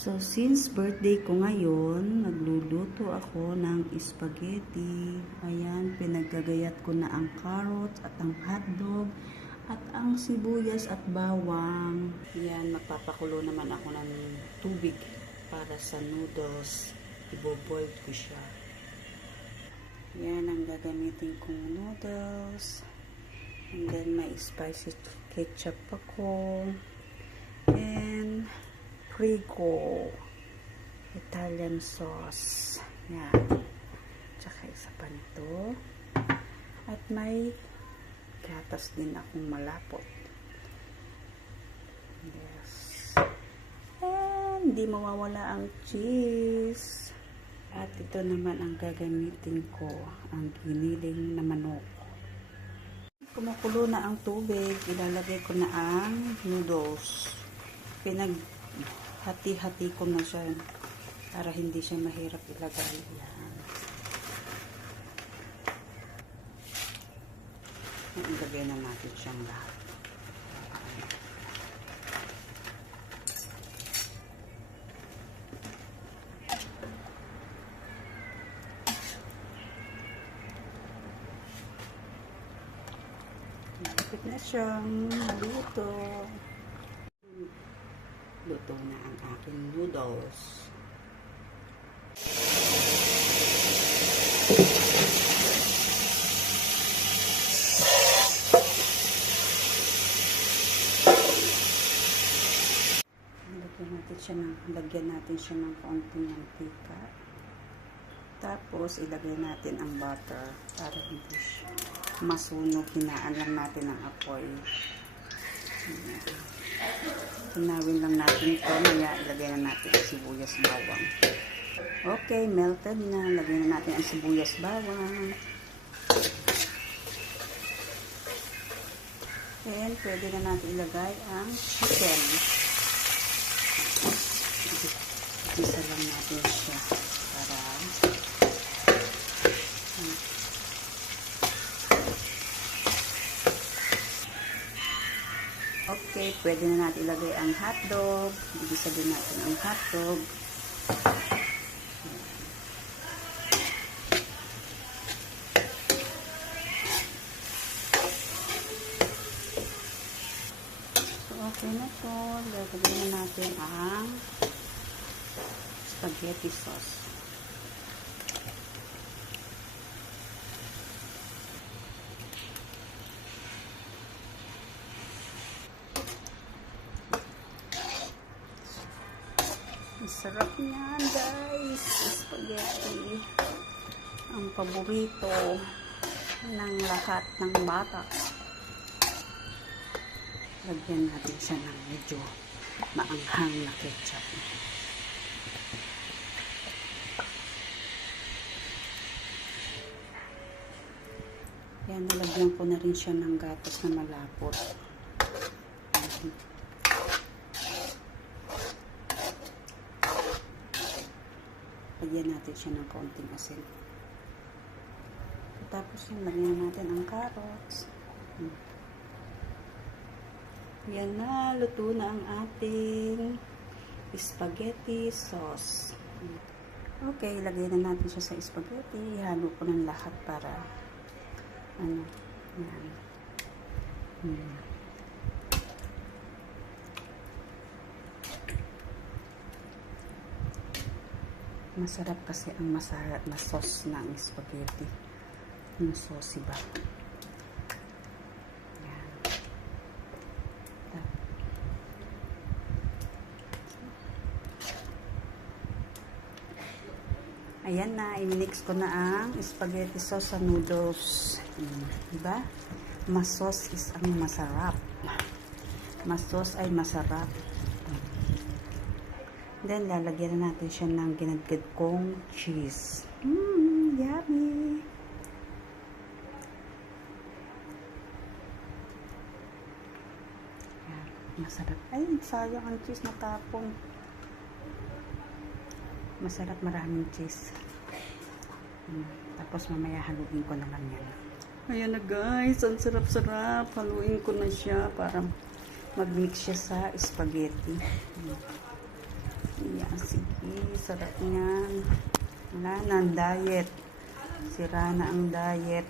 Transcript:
So, since birthday ko ngayon, nagluluto ako ng spaghetti. Ayan, pinagagayat ko na ang carrots at ang hotdog at ang sibuyas at bawang. Ayan, magpapakulo naman ako ng tubig para sa noodles. Ibo-boil ko siya. Ayan ang gagamitin kong noodles. And then, may spicy ketchup ako. And Frigo Italian sauce. Yan. Tsaka isa pa nito. At may gatas din akong malapot. Yes. And di mawawala ang cheese. At ito naman ang gagamitin ko. Ang giniling na manok. Kumukulo na ang tubig. Ilalagay ko na ang noodles. Hati-hati ko na siya para hindi siya mahirap ilagay. Yan. Ilagay na natin siyang lahat. Lapit na siyang luto. Luto na ang aking noodles. Lagyan natin siya ng kaunting mantika. Tapos, ilagay natin ang butter para hindi siya masunog. Hinaan lang natin ang apoy. Tunawin lang natin ito. Maya, ilagay na natin ang sibuyas bawang. Okay, melted na. Lagay na natin ang sibuyas bawang. And, pwede na natin ilagay ang chicken. Isa lang natin siya para okay, pwede na natin ilagay ang hotdog. Igisa din natin ang hotdog. So, okay na to. Lagyan na natin ang spaghetti sauce. Sarap niyan, guys. Spaghetti. Ang paborito ng lahat ng bata. Lagyan natin siya ng medyo maanghang na ketchup. Yan, nalagyan ko na rin siya ng gatas na malapot. Lagyan natin siya ng kaunting asin. Tapos yung lagyan natin ang carrots. Yan na, luto na ang ating spaghetti sauce. Okay, lagyan na natin siya sa spaghetti. Ihalo ko ng lahat para yan. Masarap kasi ang masarap na sauce ng spaghetti. Yung sauce ba? Yan. Ayan na, i-mix ko na ang spaghetti sauce sa noodles. Diba? Mas-sauce is ang masarap. Mas-sauce ay masarap. Then, lalagyan na natin siya ng ginadgad kong cheese. Yummy! Yan, masarap. Ay, sayang ang cheese natapong. Masarap, maraming cheese. Tapos, mamaya haluin ko naman yan. Ayan na guys, ang sarap-sarap. Haluin ko na siya para mag-mix siya sa spaghetti. Yes. sarap niyan. Wala na ang diet. Sira na ang diet.